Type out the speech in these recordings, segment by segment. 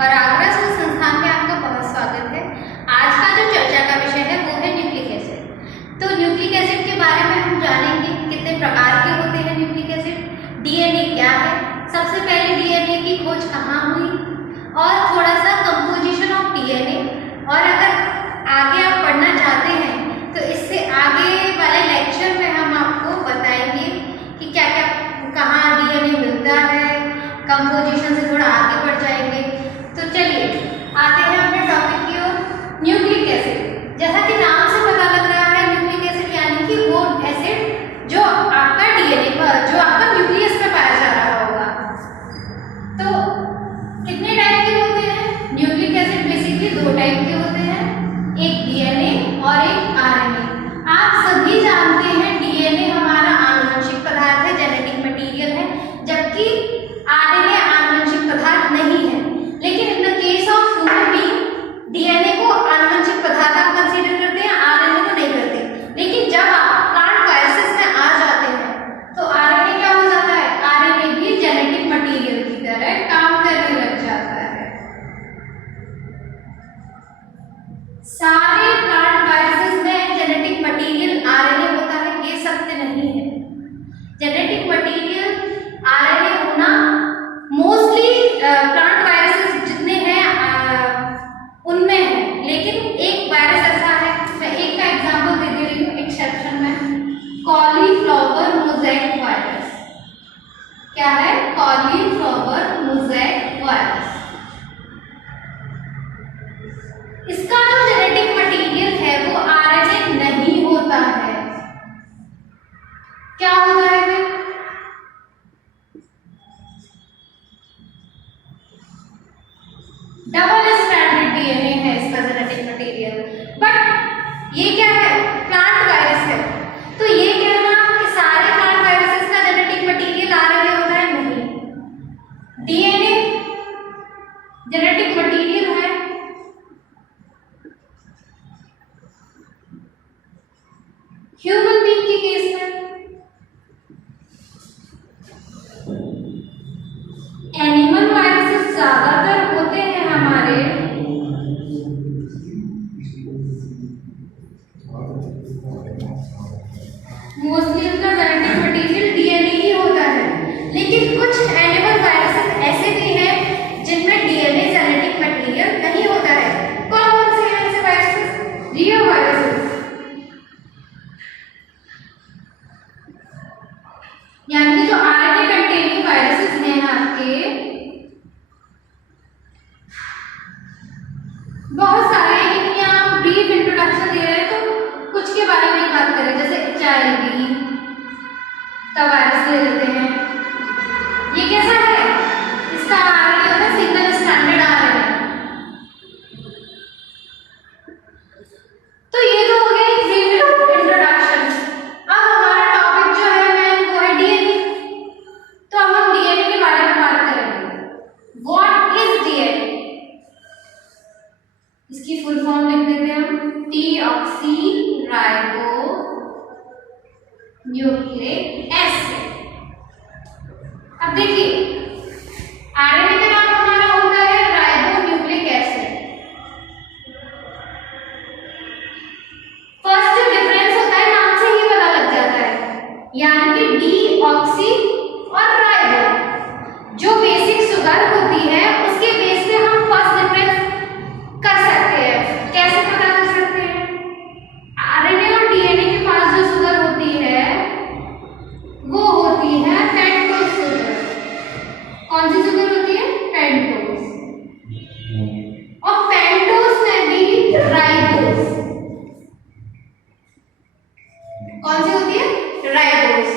और आगरा शोध संस्थान में आपका बहुत स्वागत है। आज का जो चर्चा का विषय है वो है न्यूक्लिक एसिड। तो न्यूक्लिक एसिड के बारे में हम जानेंगे कितने प्रकार के होते हैं न्यूक्लिक एसिड, डीएनए क्या है, सबसे पहले डीएनए की खोज कहाँ हुई और थोड़ा सा कंपोजिशन ऑफ डीएनए। और अगर आगे आप पढ़ना चाहते हैं तो इससे आगे वाले लेक्चर में हम आपको बताएंगे कि क्या क्या कहाँ डीएनए मिलता है, कंपोजिशन से थोड़ा आगे बढ़ जाएंगे। तो चलिए आते हैं अपने टॉपिक की ओर। न्यूक्लिक एसिड, जैसा कि नाम से पता लग रहा है, न्यूक्लिक एसिड यानी कि वो एसिड जो आपका डीएनए पर, जो आपका न्यूक्लियस में पाया जा रहा होगा। तो कितने टाइप के होते हैं न्यूक्लिक एसिड? बेसिकली दो टाइप के होते हैं, एक डीएनए और एक आरएनए। आप सभी जानते हैं डीएनए हमारा आनुवंशिक पदार्थ है, जेनेटिक मटेरियल है, जबकि आरएनए आनुवंशिक पदार्थ नहीं है। लेकिन in the case of human being DNA को आनुवंशिक पदार्थ आप कंसीडर करते हैं, आरएनए को नहीं करते। लेकिन जब आप प्लांट वायरसेस में आ जाते हैं तो आरएनए क्या हो जाता है? आरएनए भी जेनेटिक मटेरियल की तरह काम करने लग जाता है। सारे प्लांट वायरसेस में जेनेटिक मटेरियल आरएनए होता है, ये सत्य नहीं है। जेनेटिक मटेरियल आरएनए होना मोस्टली प्लांट वायरसेस जितने हैं उनमें है, लेकिन एक वायरस ऐसा है, मैं एक का एग्जांपल दे दे रही हूँ एक्सेप्शन में, कॉलीफ्लावर मोज़ेक वायरस। क्या है? Cauliflower mosaic virus. इसका जो जेनेटिक मटेरियल है वो आरएनए नहीं होता है। क्या होता है फिर? डबल स्ट्रैंडेड डीएनए है इसका जेनेटिक मटेरियल। बट ये क्या है? प्लांट वायरस है। तो ये कहना कि सारे प्लांट वायरसेस का जेनेटिक मटेरियल आरएनए होता है, नहीं। डीएनए जेनेटिक मटेरियल है। ह्यूमन बीइंग के केस में एनिमल वायरसेस ज्यादातर होते हैं हमारे मोस्टली उनका जेनेटिक मटेरियल डीएनए ही होता है। लेकिन कुछ एनिमल वायरसेस ऐसे भी हैं जिनमें डीएनए जेनेटिक मटेरियल नहीं होता है। कौन कौन से हैं ऐसे वायरसेस? रियो वायरसेस, यानी कि जो आरएनए कंटेनिंग वायरसेस हैं आपके, बहुत सारे, लेकिन यहाँ ब्रीफ इंट्रोडक्शन दे रहे हैं तो कुछ के बारे में बात करें। जैसे एचआईवी का वायरस ले लेते हैं। ये कैसा है? इसका आरएनए होता है सिंगल स्ट्रैंडेड आरएनए। तो ये तो हो गया ब्रीफ इंट्रोडक्शन। अब हमारा टॉपिक जो है मैम वो है डीएनए। तो अब हम डीएनए के बारे में बात करेंगे। What is DNA? इसकी फुल फॉर्म लिख देते हैं हम, डीऑक्सी राइबो न्यूक्लिक एसिड। अब देखिए आरएनए का नाम हमारा होता है राइबो न्यूक्लिक एसिड। फर्स्ट जो डिफरेंस होता है नाम से ही पता लग जाता है, यानी कि डीऑक्सी और राइबो जो बेसिक शुगर होती है उसके बेस पे हम फर्स्ट डिफरेंस कर सकते हैं। कैसे पता कर सकते हैं? आरएनए और डीएनए के पास जो शुगर होती है वो होती है पेंटोज शुगर। कौन सी शुगर होती है? पेंटोज। और पेंटोज में भी राइबोज। कौन सी होती है? राइबोज।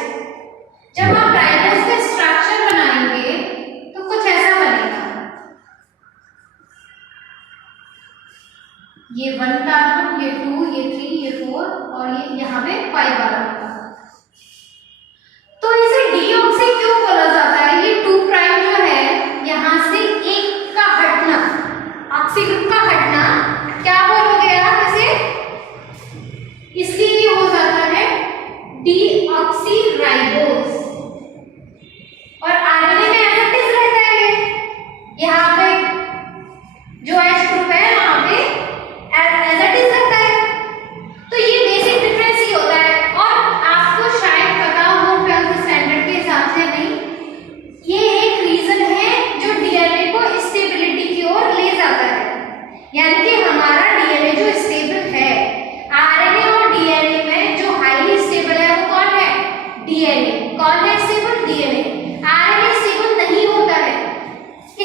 जब आप राइबोज का स्ट्रक्चर बनाएंगे तो कुछ ऐसा बनेगा। ये 1 कार्बन, ये 2, ये 3, ये 4 और ये यहाँ पे 5 आ रहा है। तो इसे डीऑक्सी क्यों बोला जाता है? ये 2 प्राइम जो है यहाँ से एक का हटना, ऑक्सी ग्रुप का हटना, क्या बोलोगे आप इसे? इसलिए ये हो जाता है डीऑक्सी राइबोज। और आरएनए में ऐसा किस रहता है? यहाँ पे यानी कि हमारा डीएनए जो स्टेबल है, आरएनए और डीएनए में जो हाईली स्टेबल है वो कौन है? डीएनए। कौन है स्टेबल? डीएनए। आरएनए स्टेबल नहीं होता है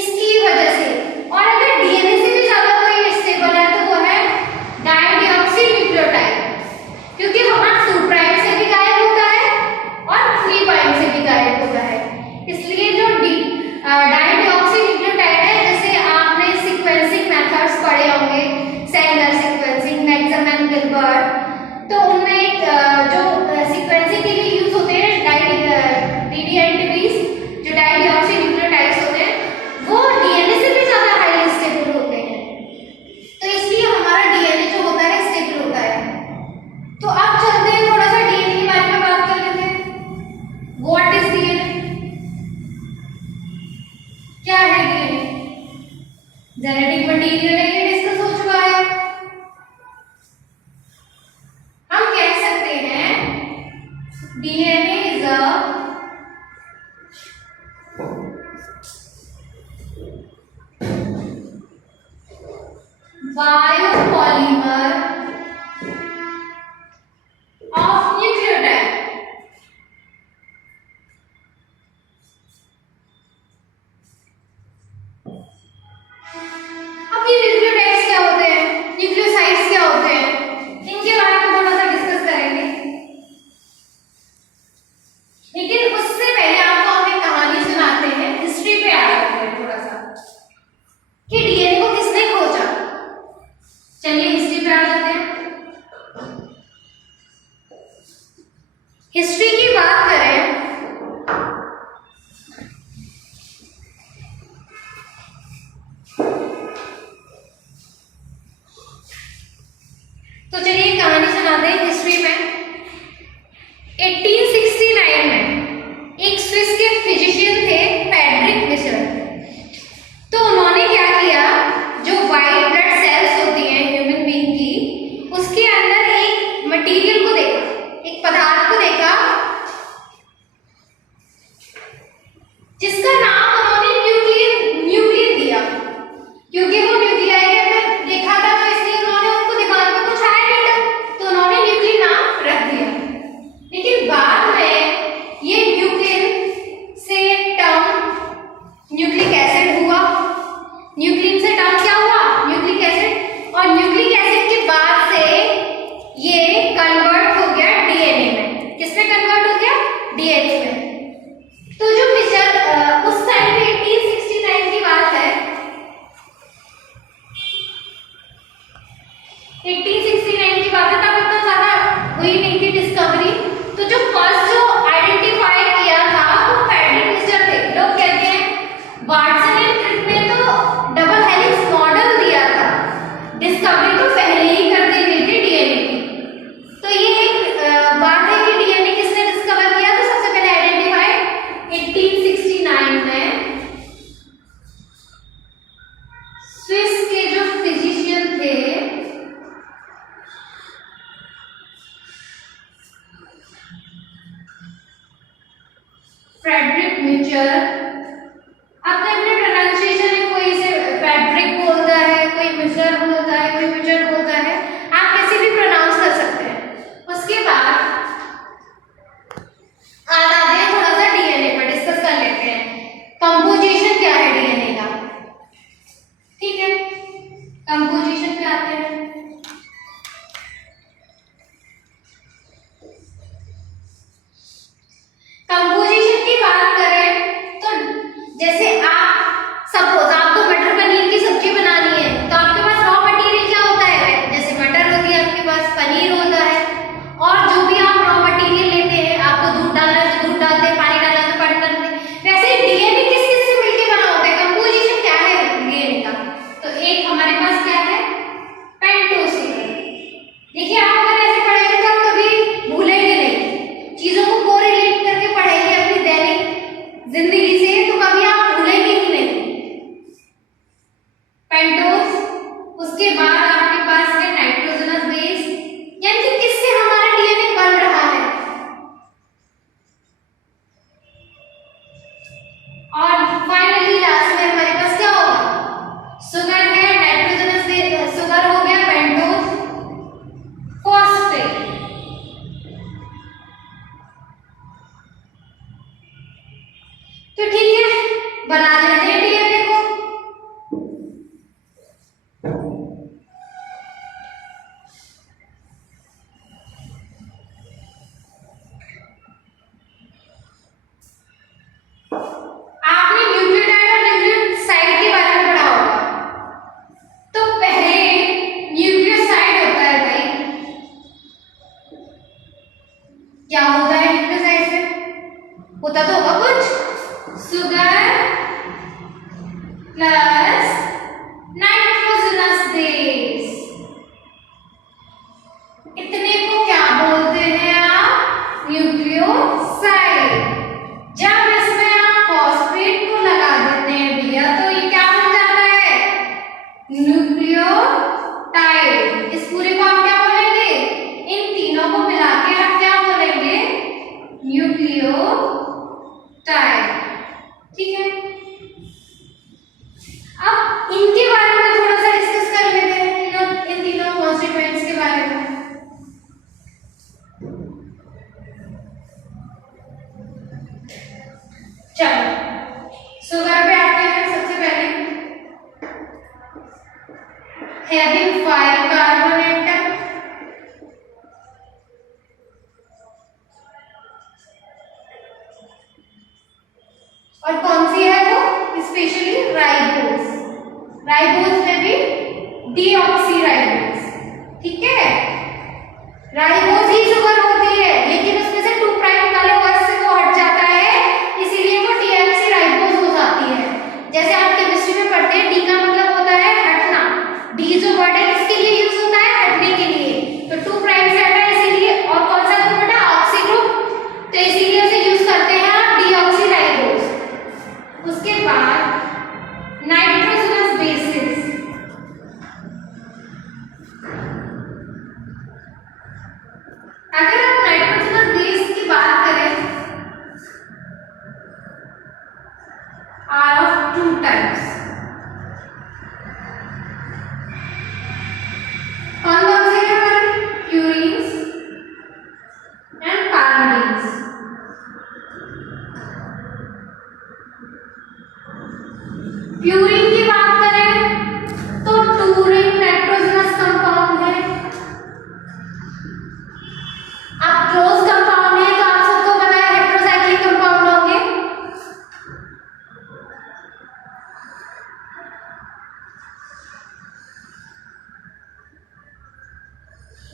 इसकी वजह से। और अगर डीएनए से भी ज्यादा कोई स्टेबल है तो वो है डाइडिऑक्सीन्यूक्लियोटाइड, क्योंकि वहां 2 प्राइम से भी गायब होता है और 3 प्राइम से भी गायब होता है। इसलिए जो डाइडिऑक्सीन्यूक्लियोटाइड है, जैसे आपने सीक्वेंसिंग मेथड्स पढ़े होंगे, सेंगर सीक्वेंसिंग, मैक्सवेल गिलबर्ट, तो उनमें जो सीक्वेंसिंग के लिए यूज होते हैं डीडीएनटीवीज, जो डाइडिऑक्सीन्यूक्लियोटाइड्स होते हैं, वो डीएनए से भी ज्यादा हाईली स्टेबल होते हैं। तो इसलिए हमारा डीएनए जो होता है स्टेबल होता है। तो अब चलते हैं थोड़ा सा डीएनए के बारे में बात कर लेते हैं। What is DNA? क्या है डीएनए? जेनेटिक मटेरियल है, ये डिस्कस हो चुका है। हम कह सकते हैं DNA is a biopolymer of nucleotide. अब ये न्यूक्लियोटाइड्स क्या होते हैं, न्यूक्लियोसाइड्स क्या होते हैं, इनके बारे में थोड़ा सा डिस्कस करेंगे। लेकिन उससे पहले आपको हम एक कहानी सुनाते हैं, हिस्ट्री पे आ जाते हैं थोड़ा सा कि डीएनए को किसने खोजा। चलिए हिस्ट्री पे आ जाते हैं। हिस्ट्री की बात करें तो चलिए कहानी सुनाते हैं हिस्ट्री में। 1869 में एक स्विस के फिजिशियन थे फ्रेडरिक मिशर। तो उन्होंने क्या किया, जो व्हाइट ब्लड सेल्स होती हैं ह्यूमन बीइंग की, उसके अंदर एक मटेरियल को देखा, एक पदार्थ को देखा जिसका नाम उन्होंने न्यूक्लियन दिया, क्योंकि वो न्यूक्लियाई के अंदर देखा था, तो इसलिए उन्होंने उसको दिमाग में कुछ आया नहीं था, तो उन्होंने न्यूक्लियन नाम रख दिया। लेकिन बाद में ये न्यूक्लियन से टर्म न्यूक्लिक एसिड हुआ, न्यूक्लियन से टर्म क्या हुआ, न्यूक्लिक एसिड, और न्यूक्लिक एसिड के बाद से ये कन्वर्ट हो गया डीएनए में। किसमें कन्वर्ट हो गया? डीएनए में। तो जो मिशर उस टाइम पे 1869 की बात है, 1869 की बात है, तब इतना ज्यादा हुई नहीं थी डिस्कवरी। तो जो फर्स्ट जो आइडेंटिफाई किया था वो फ्रेडरिक मिशर थे। लोग कहते हैं वाटसन एंड क्रिक ने तो डबल हेलिक्स मॉडल दिया था, डिस्कवरी तो पहले ही कर दी गई थी डीएनए की। तो ये एक बात है कि डीएनए किसने डिस्कवर किया, तो सबसे पहले आइडेंटिफाई 1869 में स्विस के जो फिजिशियन थे फ्रेडरिक मिशर। अपने अपने प्रोनाउंसिएशन है, कोई इसे फ्रेडरिक बोलता है, कोई मिशर बोलता है, कोई मिशर बोलता है, आप कैसे भी प्रोनाउंस कर सकते हैं। उसके बाद आ जाते हैं थोड़ा सा डीएनए पर, डिस्कस कर लेते हैं कंपोजिशन क्या है डीएनए का। ठीक है, कंपोजिशन पे आते हैं। कंपोजिशन की बात करें तो जैसे आप सपोज आपको मटर पनीर की सब्जी बनानी है, तो आपके पास रॉ मटेरियल क्या होता है, जैसे मटर होती है आपके पास, पनीर होता है, और जो भी आप रॉ मटेरियल लेते हैं, आपको दूध डालना है तो दूध डालते हैं, पानी डालना है तो पानी डालते हैं। वैसे डीएनए किस किस से मिलकर बना होता है, कंपोजिशन क्या है डीएनए का। तो एक हमारे पास क्या है, पेंटोस। देखिए आप अगर ऐसे पढ़ेंगे तो आप कभी भूलेंगे नहीं, चीजों को कोरिलेट करके पढ़ेंगे अपनी दैनिक जिंदगी से, तो कभी आप भूलेंगे ही नहीं। Plus nitrogenous base. इतने को क्या बोलते हैं आप? न्यूक्लियोसाइड। जब इसमें आप फॉस्फेट को लगा देते हैं भैया तो ये क्या बन जाता है? न्यूक्लियोटाइड। इस पूरे को आप क्या बोलेंगे? इन तीनों को मिला के आप क्या बोलेंगे? न्यूक्लियोटाइड। ठीक है, अब इनके बारे में थोड़ा सा डिस्कस कर लेते हैं, इन तीनों कॉन्स्टिट्यूएंट्स के बारे में। चलो शुगर पे आते हैं। सबसे पहले हैविंग 5 कार्बन एटम, और कौन सी है वो? Specially ribose. राइबोज में भी डीऑक्सीराइबोज। ठीक है, राइबोज ही शुगर होती है, लेकिन उसमें से 2 प्राइम वाले वर्ड से वो हट जाता है, इसीलिए वो डीऑक्सीराइबोज हो जाती है। जैसे आप केमिस्ट्री में पढ़ते हैं, डी का मतलब होता है हटना। डी जो वर्ड है किसके लिए यूज होता है? हटने के लिए। तो 2 प्राइम से हटा इसीलिए। और कौन सा ग्रुप बेटा? Oxy group. तो इसीलिए उसे यूज करते हैं आप डीऑक्सीराइबोज। उसके बाद नाइट्रोजनस बेसिस। अगर आप नाइट्रोजनस बेस की बात करें, आर ऑफ 2 टाइप्स। कौन कौन से हैं हमारे? Purines and पैराडिन्स। प्यूरिन की बात करें तो 2 रिंग नाइट्रोजनस कंपाउंड है। अब क्लोज कंपाउंड है तो आप सबको पता है हेटेरोसाइक्लिक कंपाउंड होंगे।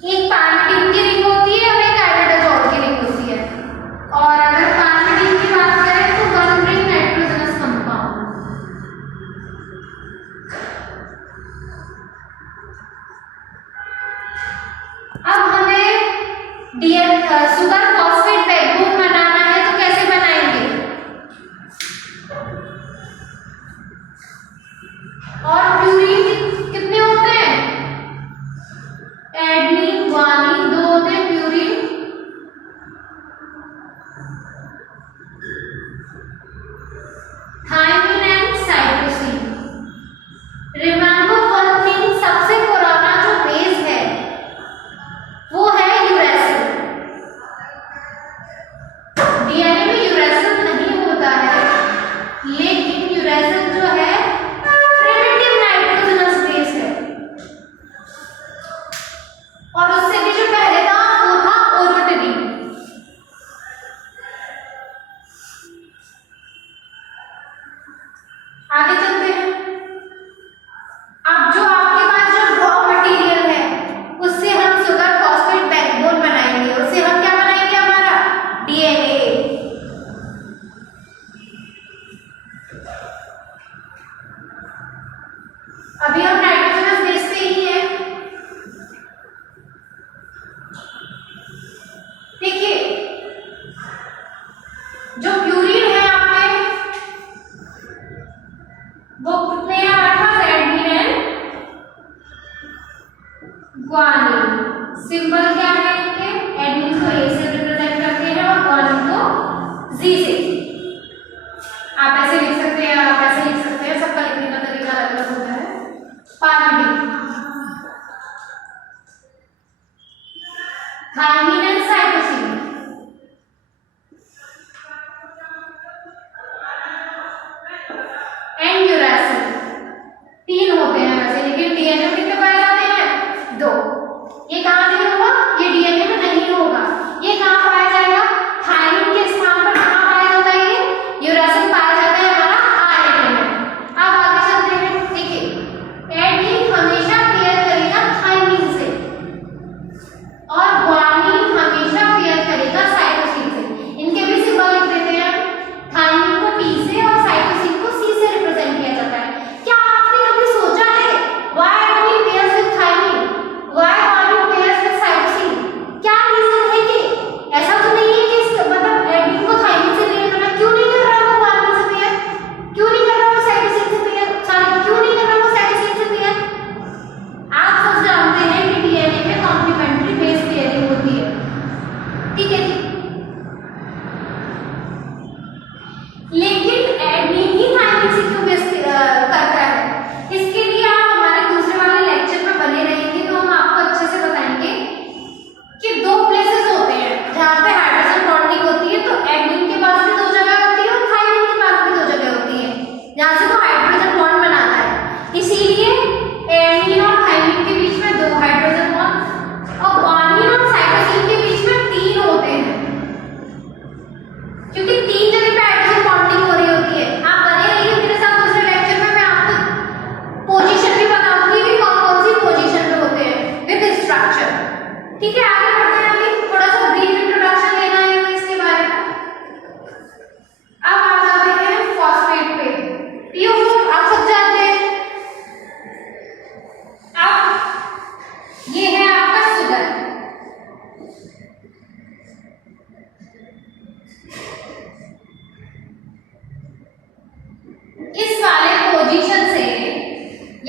एक पैराडिन की रिंग होती है और एक हाइड्रोजन की रिंग होती है। और अगर पैराडिन की बात करें तो 1 रिंग नाइट्रोजनस कंपाउंड। अब हमें सुगर फॉस्फेट बैकबोन बनाना है तो कैसे बनाएंगे? और प्यूरिन कितने होते हैं? एडनिन ग्वानिन 2 होते हैं purine. Thymine and cytosine. Remember one thing, सबसे पुराना जो बेस है वो है यूरेसिल। डीएनए में यूरेसिल नहीं होता है, लेकिन यूरेसिल जो है प्रिमिटिव नाइट्रोजनस बेस है। और उससे भी जो पहले था वो था ओरोटिनिन। आगे चलते हैं। अब जो आपके पास जो रॉ मटेरियल है उससे हम शुगर फॉस्फेट बैकबोन बनाएंगे। उससे हम क्या बनाएंगे? हमारा डीएनए। अभी हम नाइट्रोजनस बेस पे ही है। देखिए, जो प्यूरिन है आपके वो कितने हैं हमारे पास? Adenine and guanine. सिंबल क्या है इनके? एडनिन को ए से रिप्रेजेंट करते हैं और ग्वानिन को जी से। आप ऐसे लिख सकते हैं, आप ऐसे लिख सकते हैं, सबका लिखने का तरीका अलग अलग होता है। Pyrimidine, thymine and cytosine. And uracil. 3 होते हैं वैसे, लेकिन डीएनए में कितने पाए जाते हैं? 2। ये कहाँ नहीं होगा? ये डीएनए में नहीं होगा। ये कहाँ पाया जाएगा? थायमिन के स्थान पर कहाँ पाया जाता है? ये यूरेसिल पाया जाता है हमारा आरएनए में। अब आगे चलते हैं। देखिए, एडनिन हमेशा पेयर करेगा थायमिन से और ग्वानिन हमेशा पेयर करेगा साइटोसिन से। इनके भी सिंबल लिख देते हैं। थायमिन को टी से और साइटोसिन को सी से रिप्रेजेंट किया जाता है।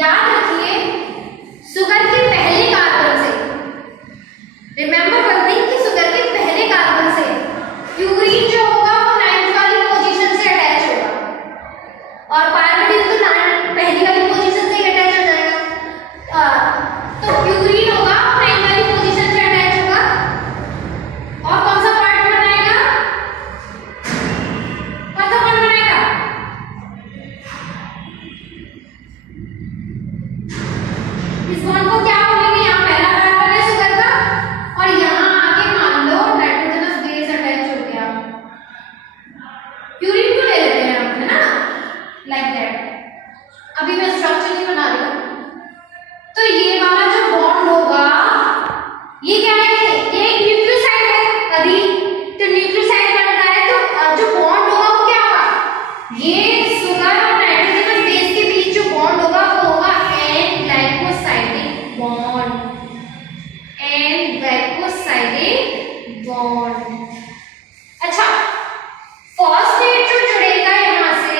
याद रखिए शुगर के पहले कार्बन से, रिमेंबर वन थिंग कि शुगर के पहले कार्बन से प्यूरीन जो होगा वो 9th वाली पोजीशन से अटैच होगा और पायरिडिन तो पहली वाली पोजीशन से ही अटैच हो जाएगा। तो प्यूरीन होगा 9th वाली पोजीशन से अटैच होगा और कौन सा पार्ट बनाएगा, कौन सा पार्ट बनाएगा, इस बॉन्ड को क्या बोलेंगे, यहाँ पहला कार्बन है शुगर का और यहाँ आगे मान लो नाइट्रोजनस बेस अटैच हो गया, प्यूरीन को ले लेते हैं हम, है ना, लाइक दैट। अभी मैं स्ट्रक्चर नहीं बना रही हूँ। तो ये वाला जो बॉन्ड होगा ये क्या है, ये एक न्यूक्लियोसाइड है अभी, तो न्यूक्लियोसाइड बन रहा है तो जो बॉन्ड होगा वो क्या होगा, ये शुगर और नाइट्रोजनस बेस के बीच जो बॉन्ड होगा वो होगा N glycosidic bond, N glycosidic bond. अच्छा, फॉस्फेट जो जुड़ेगा यहाँ से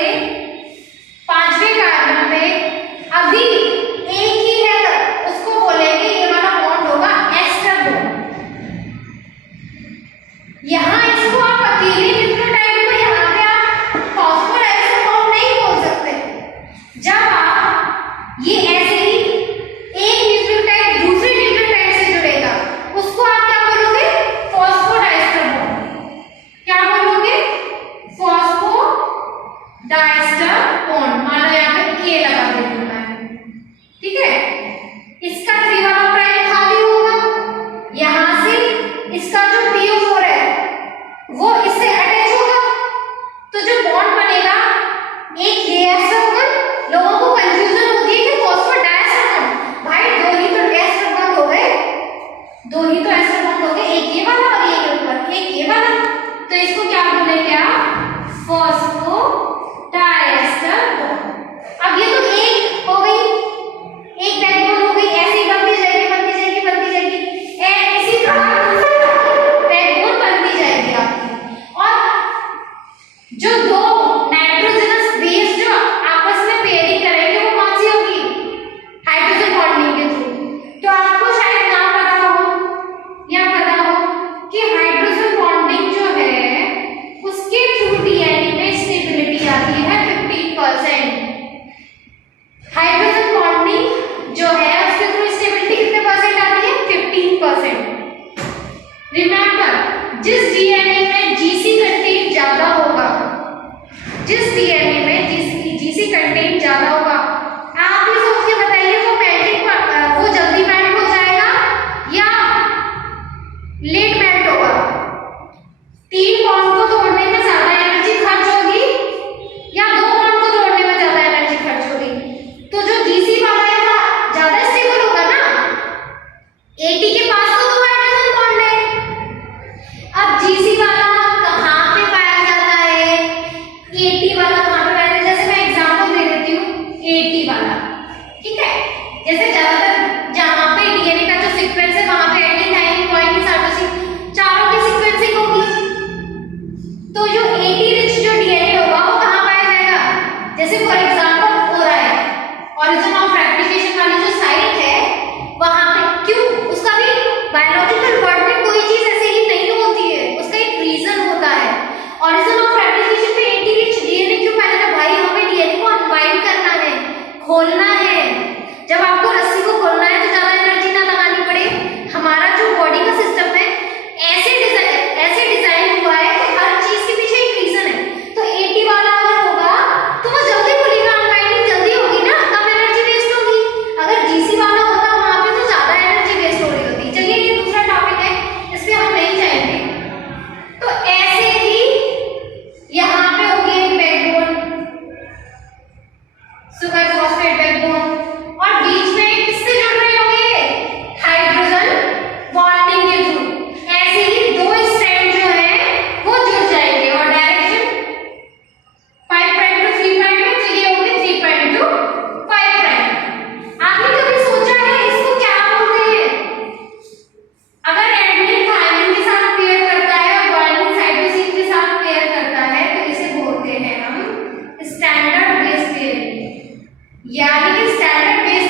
5वें कार्बन पे, अभी एक ही है उसको बोलेंगे ये वाला बॉन्ड होगा एस्टर बॉन्ड। यहाँ इसको आप अकेले न्यूक्लियोटाइड को यहाँ पे आप फॉस्फोडाइएस्टर बॉन्ड नहीं बोल सकते। जब आप ये ऐसे ही एक न्यूक्लियोटाइड दूसरे न्यूक्लियोटाइड से जुड़ेगा उसको आप क्या बोलोगे, फॉस्फोडाइएस्टर बॉन्ड। क्या बोलोगे, फॉस्फोडाइएस्टर बॉन्ड। मानो यहाँ पे के लगा देती हूँ मैं, ठीक है। इसका 3 वाला प्राइम खाली होगा, यहाँ से इसका जो PO4 है वो इससे अटैच होगा, तो जो बॉन्ड बनेगा एक ये ऐसा होगा। लोगों को कंफ्यूजन होती है कि फॉस्फोडाइएस्टर बॉन्ड, भाई दो ही तो एस्टर बॉन्ड हो गए, दो ही तो एस्टर बॉन्ड हो गए, एक ये वाला और एक ऊपर एक ये वाला, तो इसको क्या बोलेंगे आप, फॉस्फोडाइएस्टर बॉन्ड। अब ये तो एक हो गई, एक बैकबोन हो गई, ऐसे ही बनती जाएगी बनती जाएगी बनती जाएगी, इसी प्रकार बैकबोन बनती जाएगी आपकी। और जो दो नाइट्रोजनस बेस जो आपस में पेयरिंग करेंगे वो कौन सी होगी, हाइड्रोजन बॉन्डिंग के थ्रू। तो आपको शायद ना पता हो या पता हो कि हाइड्रोजन बॉन्डिंग जो है उसके थ्रू डीएनए में स्टेबिलिटी आती है 50%। हाइड्रोजन बॉन्डिंग जो है उसके थ्रू स्टेबिलिटी कितने परसेंट आती है, 15%। रिमेंबर, जिस डीएनए में जीसी कंटेंट ज्यादा होगा, जिस डीएनए में जीसी कंटेंट ज्यादा होगा, आप ये सोच के बताइए वो मेल्टिंग वो जल्दी मेल्ट हो जाएगा या लेट मेल्ट होगा। 3 बॉन्ड को तोड़ने में ज्यादा एनर्जी खर्च होगी या 2 बॉन्ड को तोड़ने में ज्यादा एनर्जी खर्च होगी, तो जो जीसी वाला है वो ज्यादा स्टेबल होगा ना। 80 के पास तो 2 हाइड्रोजन बॉन्ड है। अब जीसी वाला कहाँ पे पाया जाता है, 80 वाला कहाँ पे पाया जाता है, जैसे मैं एग्जांपल दे देती हूँ 80 वाला, ठीक है। जैसे ज्यादातर जहाँ पे डीएनए का जो सीक्वेंस है वहां पे एडेनिन, थाइमिन, गुआनिन, साइटोसिन चारों की सीक्वेंसिंग होगी। तो जो 80 रिच जो डीएनए होगा वो कहाँ पाया जाएगा, जैसे फॉर एग्जांपल हो रहा है ऑरिजिन ऑफ रेप्लिकेशन वाली जो साइट है वहां पे, क्यों, उसका भी बायोलॉजिकल वर्ल्ड में कोई चीज ऐसे ही नहीं होती है, उसका एक रीजन होता है। ऑरिजिन ऑफ रेप्लिकेशन पे 80 रिच डीएनए क्यों पाया जाता है, भाई हमें डीएनए को अनवाइंड करना है, खोलना है। जब आपको रस्सी को खोलना है तो ज्यादा एनर्जी ना लगानी पड़े। हमारा जो बॉडी का सिस्टम है ऐसे डिजाइन हुआ है कि हर चीज के पीछे एक रीजन है। तो 80 वाला अगर होगा तो वो जल्दी खुलेगा, अनवाइंडिंग जल्दी होगी ना, कम एनर्जी वेस्ट होगी। अगर जीसी वाला होता वहां पे तो ज्यादा एनर्जी वेस्ट हो रही होती। चलिए ये दूसरा टॉपिक है, इस पे हम नहीं जाएंगे। तो ऐसे ही यहाँ पे हो गया एक बैकबोन, सुगर फॉस्फेट बैकबोन, और बीच में किससे जुड़ रहे होंगे, हाइड्रोजन बॉन्डिंग के थ्रू। ऐसे ही 2 स्ट्रैंड जो है वो जुड़ जाएंगे और डायरेक्शन 5 प्राइम टू 3 प्राइम है, तो ये होंगे 3 प्राइम टू 5 प्राइम। आपने कभी सोचा है इसको क्या बोलते हैं, अगर एडेनिन थाइमिन के साथ पेयर करता है और गुआनिन साइटोसिन के साथ पेयर करता है तो इसे बोलते हैं हम स्टैंडर्ड बेस पेयरिंग। यानी कि स्टैंडर्ड बेस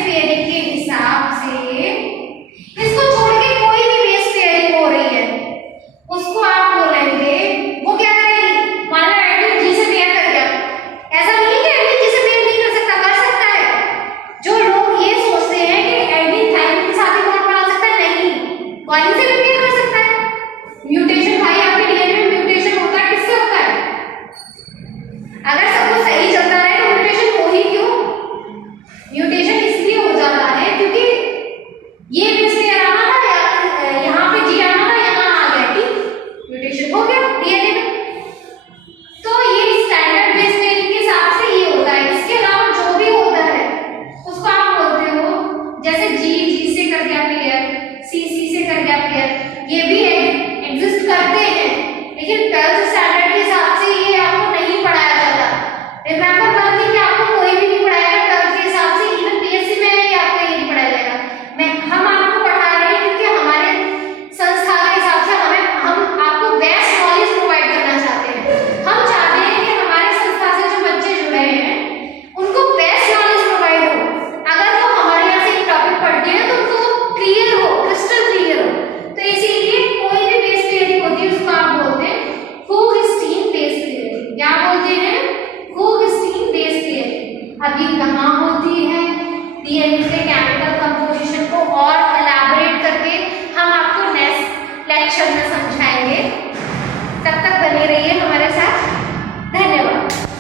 कहाँ होती है? डीएनए से क्या